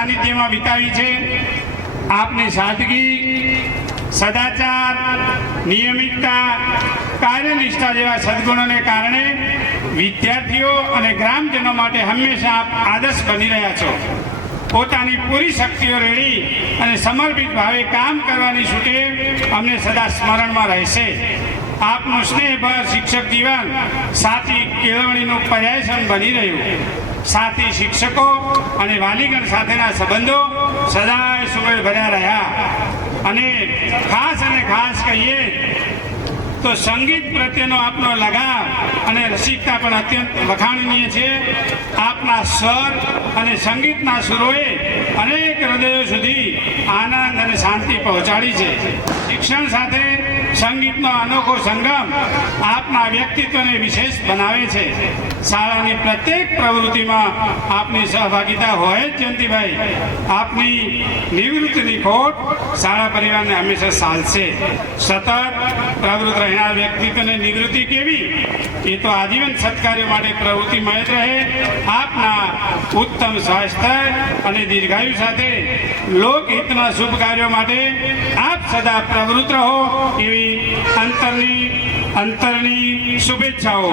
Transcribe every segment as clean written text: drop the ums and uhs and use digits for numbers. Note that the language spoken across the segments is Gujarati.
સાનિધ્યમાં વિતાવી છે। આપની સાદગી, સદાચાર, નિયમિતતા, કાર્યનિષ્ઠા જેવા સદગુણોને કારણે વિદ્યાર્થીઓ અને ગ્રામજનો માટે હંમેશા આપ આદર્શ બની રહ્યા છો। પોતાની પૂરી શક્તિઓ રેડી અને સમર્પિત ભાવે કામ કરવાની છૂટે અમને સદા સ્મરણમાં રહેશે। આપનું સ્નેહભર શિક્ષક જીવન સાચી કેળવણીનું પર્યાયસન બની રહ્યું। સાથી શિક્ષકો અને વાલીગણ સાથેના સંબંધો સદાય સુમેળ ભર્યા રહ્યા। અને ખાસ કહીએ તો સંગીત પ્રત્યેનો આપનો લગાવ અને રસિકતા પણ અત્યંત વખાણનીય છે। આપના સ્વર અને સંગીતના સુરોએ અનેક હૃદયો સુધી આનંદ અને શાંતિ પહોંચાડી છે। શિક્ષણ સાથે સંગીતનો અનોખો સંગમ આપના વ્યક્તિત્વને વિશેષ બનાવે છે। શાળાની પ્રત્યેક પ્રવૃત્તિમાં આપની સહભાગિતા હોય જ જયંતિભાઈ। આપની નિવૃત્તિની ખોટ શાળા પરિવારને હંમેશા સાલશે। સતત પ્રવૃત્ત રહેનાર વ્યક્તિત્વને નિવૃત્તિ કેવી, એ તો આજીવન સત્કાર્યો માટે પ્રવૃત્તિમય જ રહે। આપના ઉત્તમ સ્વાસ્થ્ય અને દીર્ઘાયુ સાથે લોકહિતના શુભ કાર્યો માટે આપ સદા પ્રવૃત્ત રહો એવી અંતરની શુભેચ્છાઓ।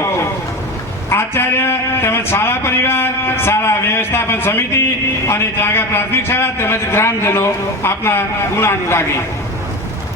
આચાર્ય તેમજ શાળા પરિવાર, શાળા વ્યવસ્થાપન સમિતિ અને ત્રાગા પ્રાથમિક શાળા તેમજ ગ્રામજનો આપના ગુણાનુરાગી।